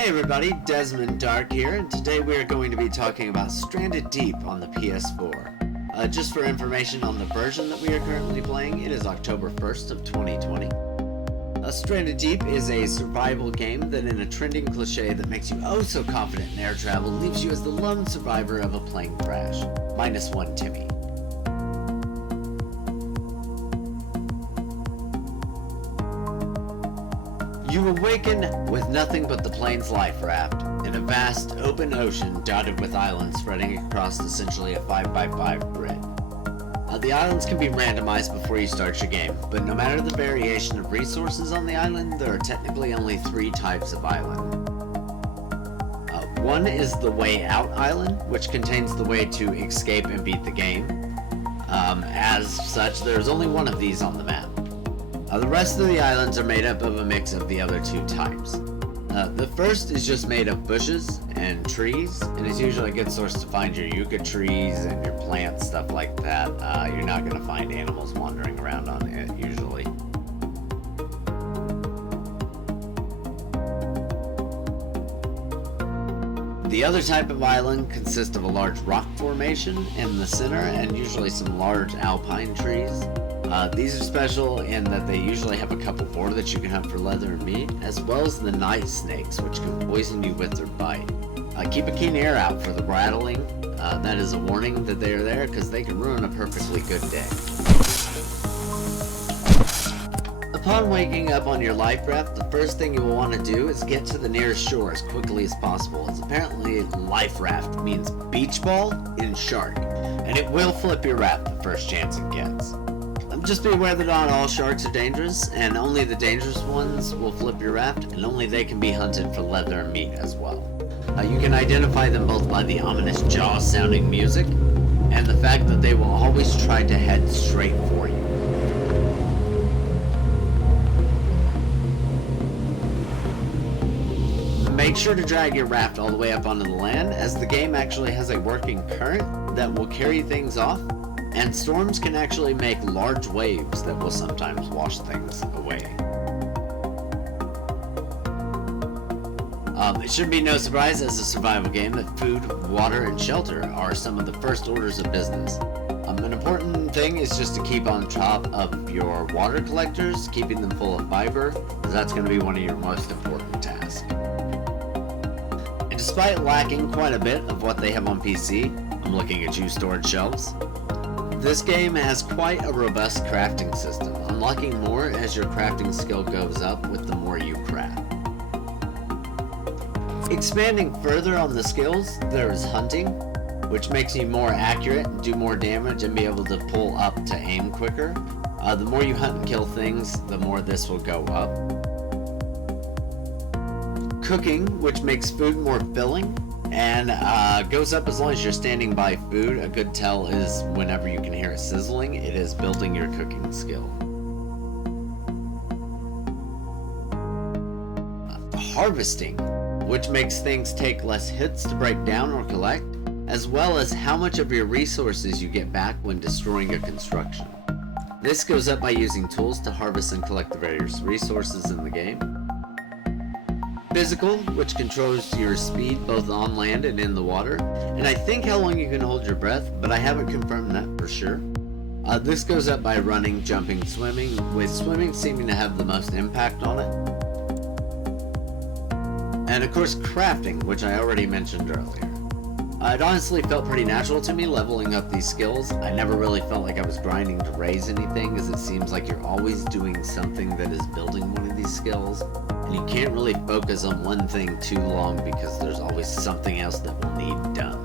Hey everybody, Desmond Dark here, and today we are going to be talking about Stranded Deep on the PS4. Just for information on the version that we are currently playing, it is October 1st of 2020. Stranded Deep is a survival game that, in a trending cliche that makes you oh so confident in air travel, leaves you as the lone survivor of a plane crash. Minus one Timmy. You awaken with nothing but the plane's life raft in a vast open ocean dotted with islands spreading across essentially a 5x5 grid. The islands can be randomized before you start your game, but no matter the variation of resources on the island, there are technically only three types of island. One is the Way Out Island, which contains the way to escape and beat the game. As such, there is only one of these on the map. The rest of the islands are made up of a mix of the other two types. The first is just made of bushes and trees, and it's usually a good source to find your yucca trees and your plants, stuff like that. You're not going to find animals wandering around on it, usually. The other type of island consists of a large rock formation in the center and usually some large alpine trees. These are special in that they usually have a couple more that you can hunt for leather and meat, as well as the night snakes, which can poison you with their bite. Keep a keen ear out for the rattling. That is a warning that they are there, because they can ruin a perfectly good day. Upon waking up on your life raft, the first thing you will want to do is get to the nearest shore as quickly as possible, as apparently life raft means beach ball in shark, and it will flip your raft the first chance it gets. Just be aware that not all sharks are dangerous, and only the dangerous ones will flip your raft, and only they can be hunted for leather and meat as well. You can identify them both by the ominous jaw-sounding music, and the fact that they will always try to head straight for you. Make sure to drag your raft all the way up onto the land, as the game actually has a working current that will carry things off, and storms can actually make large waves that will sometimes wash things away. It should be no surprise as a survival game that food, water, and shelter are some of the first orders of business. An important thing is just to keep on top of your water collectors, keeping them full of fiber, because that's going to be one of your most important tasks. And despite lacking quite a bit of what they have on PC, I'm looking at you, storage shelves. This game has quite a robust crafting system, unlocking more as your crafting skill goes up with the more you craft. Expanding further on the skills, there is hunting, which makes you more accurate, do more damage, and be able to pull up to aim quicker. The more you hunt and kill things, the more this will go up. Cooking, which makes food more filling, and goes up as long as you're standing by food. A good tell is whenever you can hear it sizzling, it is building your cooking skill. Harvesting, which makes things take less hits to break down or collect, as well as how much of your resources you get back when destroying your construction. This goes up by using tools to harvest and collect the various resources in the game. Physical, which controls your speed both on land and in the water, and I think how long you can hold your breath, but I haven't confirmed that for sure. This goes up by running, jumping, swimming, with swimming seeming to have the most impact on it. And of course crafting, which I already mentioned earlier. It honestly felt pretty natural to me leveling up these skills. I never really felt like I was grinding to raise anything, as it seems like you're always doing something that is building one of these skills. And you can't really focus on one thing too long because there's always something else that will need done.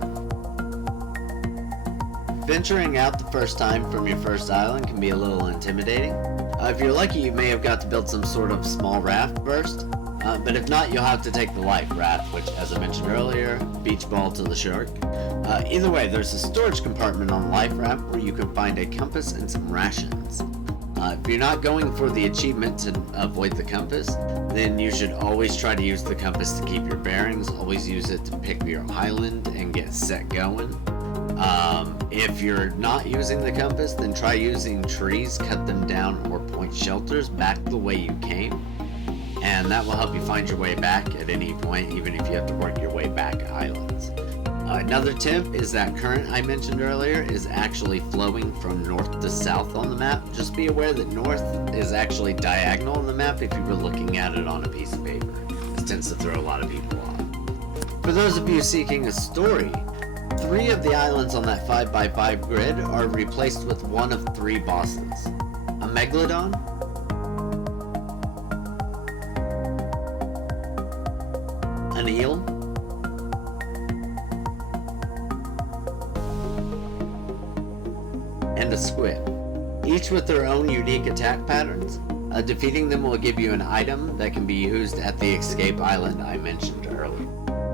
Venturing out the first time from your first island can be a little intimidating. If you're lucky, you may have got to build some sort of small raft first, but if not, you'll have to take the life raft, which, as I mentioned earlier, beach ball to the shark. Either way, there's a storage compartment on the life raft where you can find a compass and some rations. If you're not going for the achievement to avoid the compass, then you should always try to use the compass to keep your bearings. Always use it to pick your island and get set going. If you're not using the compass, then try using trees, cut them down, or point shelters back the way you came. and that will help you find your way back at any point, even if you have to work your way back islands. Another tip is that current I mentioned earlier is actually flowing from north to south on the map. Just be aware that north is actually diagonal on the map if you were looking at it on a piece of paper. This tends to throw a lot of people off. For those of you seeking a story, 3 of the islands on that 5x5 grid are replaced with one of 3 bosses. A Megalodon, an eel, and a squid, each with their own unique attack patterns. Defeating them will give you an item that can be used at the escape island I mentioned earlier.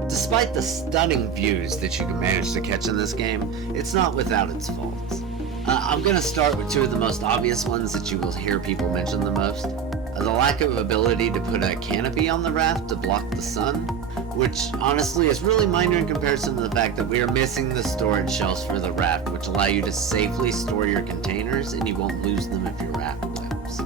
Despite the stunning views that you can manage to catch in this game, it's not without its faults. I'm going to start with 2 of the most obvious ones that you will hear people mention the most. The lack of ability to put a canopy on the raft to block the sun, which honestly is really minor in comparison to the fact that we are missing the storage shelves for the raft, which allow you to safely store your containers and you won't lose them if your raft flips.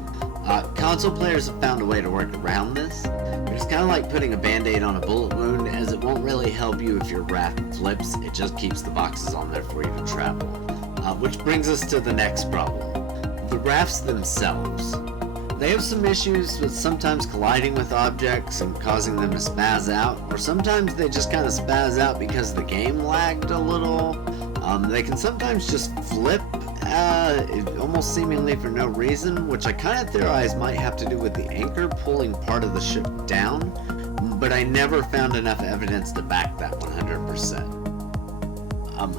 Console players have found a way to work around this, but it's kind of like putting a band-aid on a bullet wound, as it won't really help you if your raft flips. It just keeps the boxes on there for you to travel. Which brings us to the next problem: the rafts themselves. They have some issues with sometimes colliding with objects and causing them to spaz out, or sometimes they just kind of spaz out because the game lagged a little. They can sometimes just flip, almost seemingly for no reason, which I kind of theorize might have to do with the anchor pulling part of the ship down, but I never found enough evidence to back that 100%.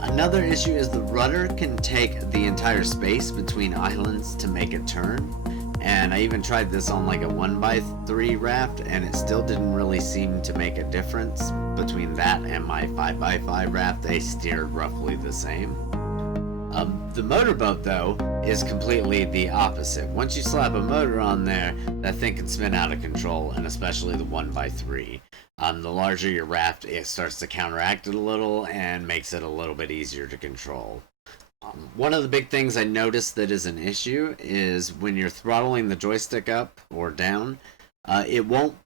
Another issue is the rudder can take the entire space between islands to make a turn. And I even tried this on like a 1x3 raft, and it still didn't really seem to make a difference between that and my 5x5 raft. They steered roughly the same. The motorboat, though, is completely the opposite. Once you slap a motor on there, that thing can spin out of control, and especially the 1x3. The larger your raft, it starts to counteract it a little and makes it a little bit easier to control. One of the big things I noticed that is an issue is when you're throttling the joystick up or down, it won't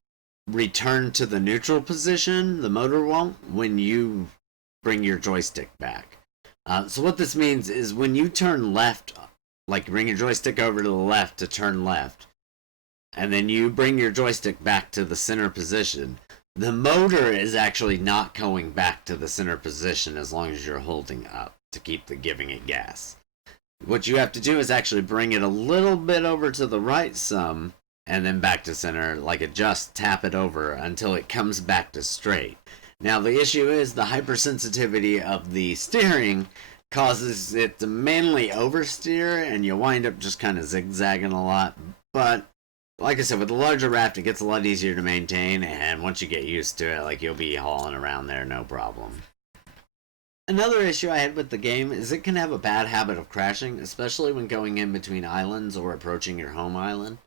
return to the neutral position, the motor won't, when you bring your joystick back. So what this means is when you turn left, like you bring your joystick over to the left to turn left, and then you bring your joystick back to the center position, the motor is actually not going back to the center position as long as you're holding up to keep giving it gas. What you have to do is actually bring it a little bit over to the right some, and then back to center, like adjust, tap it over until it comes back to straight. Now the issue is the hypersensitivity of the steering causes it to mainly oversteer, and you wind up just kind of zigzagging a lot. But like I said, with the larger raft, it gets a lot easier to maintain, and once you get used to it, like you'll be hauling around there no problem. Another issue I had with the game is it can have a bad habit of crashing, especially when going in between islands or approaching your home island.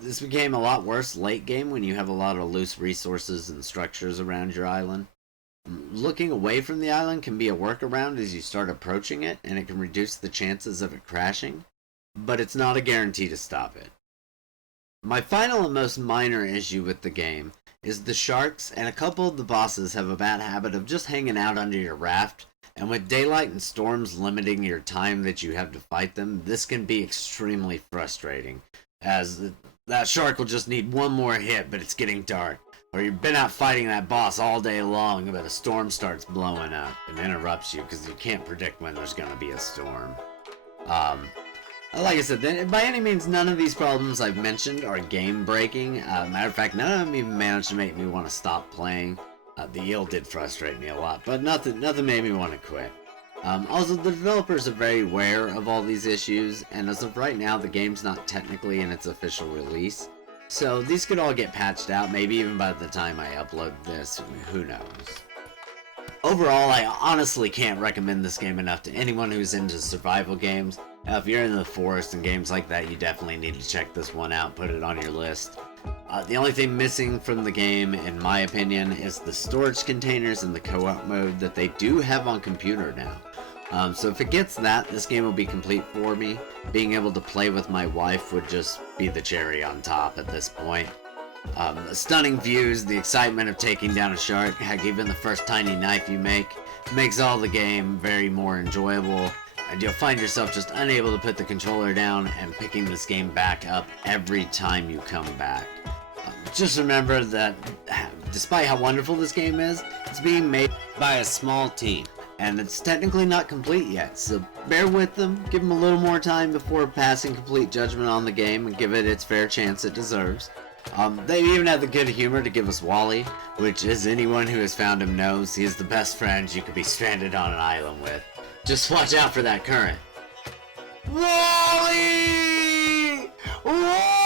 This became a lot worse late game when you have a lot of loose resources and structures around your island. Looking away from the island can be a workaround as you start approaching it, and it can reduce the chances of it crashing, but it's not a guarantee to stop it. My final and most minor issue with the game is the sharks, and a couple of the bosses have a bad habit of just hanging out under your raft, and with daylight and storms limiting your time that you have to fight them, this can be extremely frustrating, as that shark will just need one more hit, but it's getting dark, or you've been out fighting that boss all day long, but a storm starts blowing up and interrupts you because you can't predict when there's going to be a storm. Like I said, by any means, none of these problems I've mentioned are game-breaking. Matter of fact, none of them even managed to make me want to stop playing. The eel did frustrate me a lot, but nothing made me want to quit. Also, the developers are very aware of all these issues, and as of right now, the game's not technically in its official release. So these could all get patched out, maybe even by the time I upload this, who knows. Overall, I honestly can't recommend this game enough to anyone who's into survival games. If you're in the forest and games like that, you definitely need to check this one out, put it on your list. The only thing missing from the game, in my opinion, is the storage containers and the co-op mode that they do have on computer now. So if it gets that, this game will be complete for me. Being able to play with my wife would just be the cherry on top at this point. The stunning views, the excitement of taking down a shark, heck, even the first tiny knife you make, makes all the game very more enjoyable, and you'll find yourself just unable to put the controller down and picking this game back up every time you come back. Just remember that despite how wonderful this game is, it's being made by a small team, and it's technically not complete yet, so bear with them, give them a little more time before passing complete judgment on the game and give it its fair chance it deserves. They even had the good humor to give us Wally, which, as anyone who has found him knows, he is the best friend you could be stranded on an island with. Just watch out for that current. Wally! Wally!